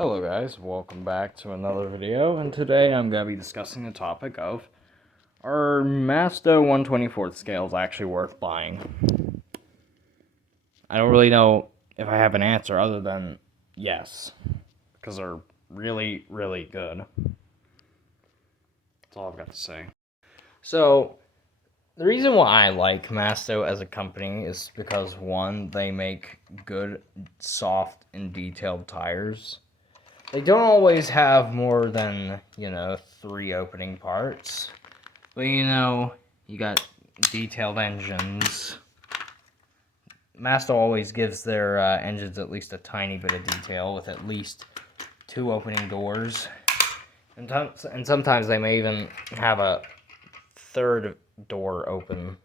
Hello guys, welcome back to another video, and today I'm going to be discussing the topic of, are Masto 1/24 scales actually worth buying? I don't really know if I have an answer other than yes, because they're really, really good. That's all I've got to say. So, the reason why I like Masto as a company is because, one, they make good, soft, and detailed tires. They don't always have more than, 3 opening parts. But, you got detailed engines. Mazda always gives their engines at least a tiny bit of detail with at least 2 opening doors. And sometimes they may even have a third door open.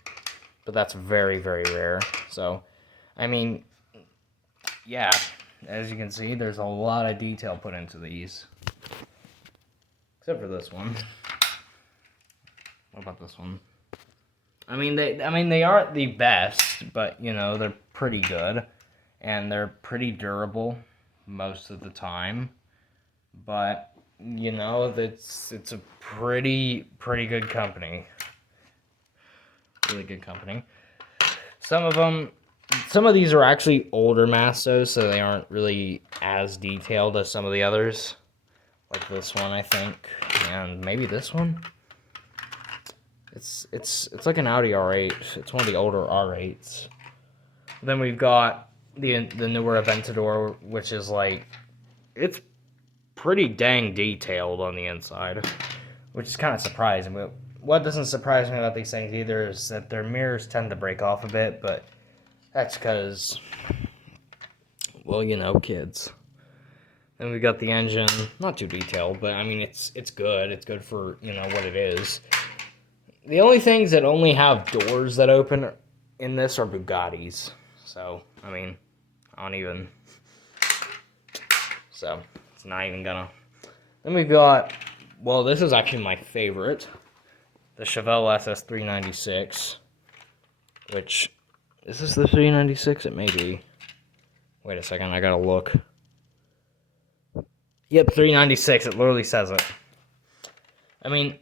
But that's very, very rare. So, I mean, yeah. As you can see, there's a lot of detail put into these. Except for this one. What about this one? I mean, they aren't the best, but, they're pretty good. And they're pretty durable most of the time. But, it's a pretty good company. Really good company. Some of these are actually older Mastos, so they aren't really as detailed as some of the others. Like this one, I think, and maybe this one. It's like an Audi R8. It's one of the older R8s. Then we've got the newer Aventador, which is like, it's pretty dang detailed on the inside, which is kind of surprising. But what doesn't surprise me about these things either is that their mirrors tend to break off a bit, but that's because, well, kids. Then we got the engine, not too detailed, but I mean, it's good. It's good for, what it is. The only things that only have doors that open in this are Bugattis. So, I mean, I don't even, so, it's not even gonna. Then we've got, well, this is actually my favorite, the Chevelle SS396, which, is this the 396? It may be. Wait a second, I gotta look. Yep, 396, it literally says it. I mean,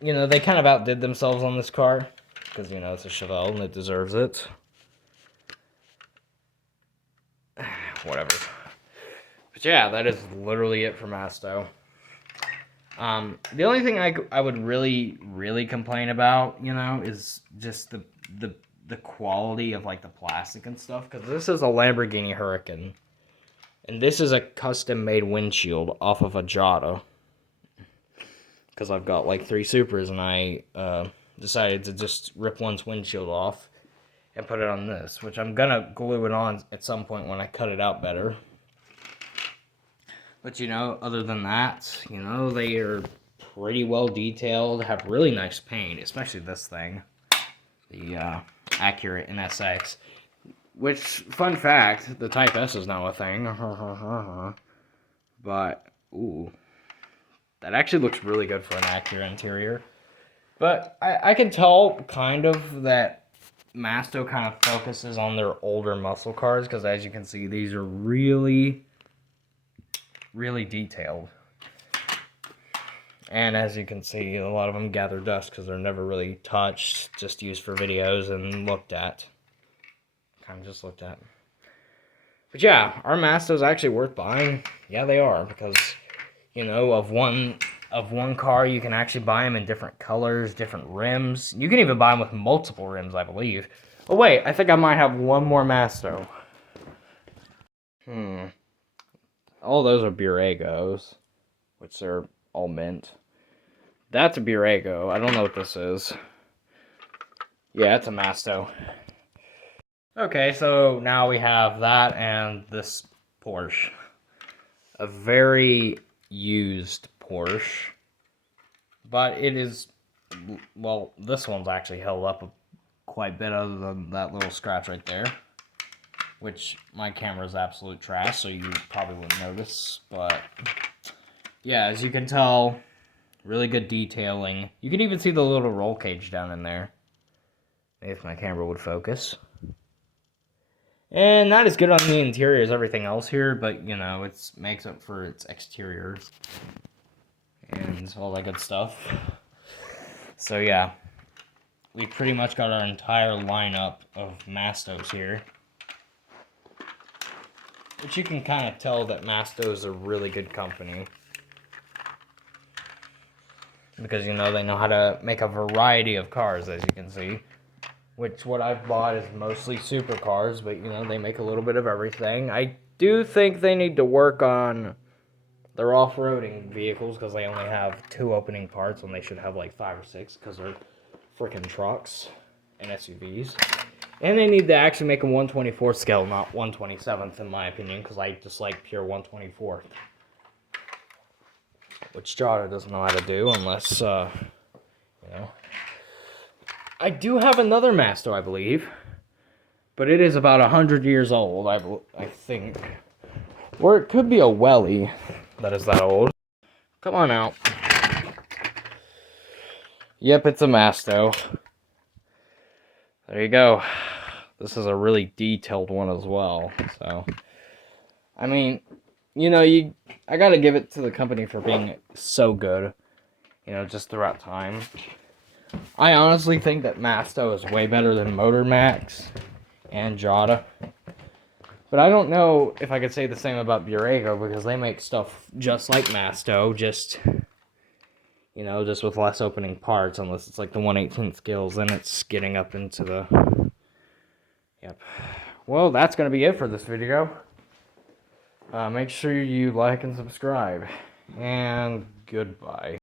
they kind of outdid themselves on this car, because, it's a Chevelle and it deserves it. Whatever. But yeah, that is literally it for Masto. The only thing I would really complain about, is just the quality of, like, the plastic and stuff, because this is a Lamborghini Huracan. And this is a custom-made windshield off of a Jada. Because I've got, like, 3 Supras, and I decided to just rip one's windshield off and put it on this, which I'm gonna glue it on at some point when I cut it out better. But, other than that, they are pretty well detailed, have really nice paint, especially this thing, the Accurate NSX. Which, fun fact, the Type S is now a thing. But, ooh. That actually looks really good for an Acura interior. But I can tell, kind of, that Masto kind of focuses on their older muscle cars. Because, as you can see, these are really, really detailed. And, as you can see, a lot of them gather dust because they're never really touched. Just used for videos and looked at. Kind of just looked at. But yeah, are Mastos actually worth buying? Yeah, they are, because, of one car, you can actually buy them in different colors, different rims. You can even buy them with multiple rims, I believe. Oh wait, I think I might have one more Masto. All those are Buragos, which are all mint. That's a Burago. I don't know what this is. Yeah, it's a Masto. Okay, so now we have that and this Porsche. A very used Porsche. But it is, well, this one's actually held up quite a bit other than that little scratch right there. Which, my camera is absolute trash, so you probably wouldn't notice. But, yeah, as you can tell, really good detailing. You can even see the little roll cage down in there. If my camera would focus. And not as good on the interior as everything else here, but you know, it makes up for its exterior and all that good stuff. So yeah, we pretty much got our entire lineup of Mastos here. Which you can kind of tell that Masto is a really good company. Because, you know, they know how to make a variety of cars, as you can see. Which, what I've bought is mostly supercars, but, you know, they make a little bit of everything. I do think they need to work on their off-roading vehicles, because they only have 2 opening parts, when they should have, like, 5 or 6, because they're freaking trucks and SUVs. And they need to actually make a 1/24th scale, not 1/27th, in my opinion, because I just like pure 1/24th. Which Jada doesn't know how to do, unless, you know. I do have another Masto, I believe. But it is about 100 years old, I think. Or it could be a Welly that is that old. Come on out. Yep, it's a Masto. There you go. This is a really detailed one as well, so. I mean, you know, I gotta give it to the company for being so good, you know, just throughout time. I honestly think that Masto is way better than Motor Max and Jada. But I don't know if I could say the same about Borrego, because they make stuff just like Masto, just, you know, just with less opening parts, unless it's like the 1/18th scales, then it's getting up into the... Yep. Well, that's going to be it for this video. Make sure you like and subscribe. And goodbye.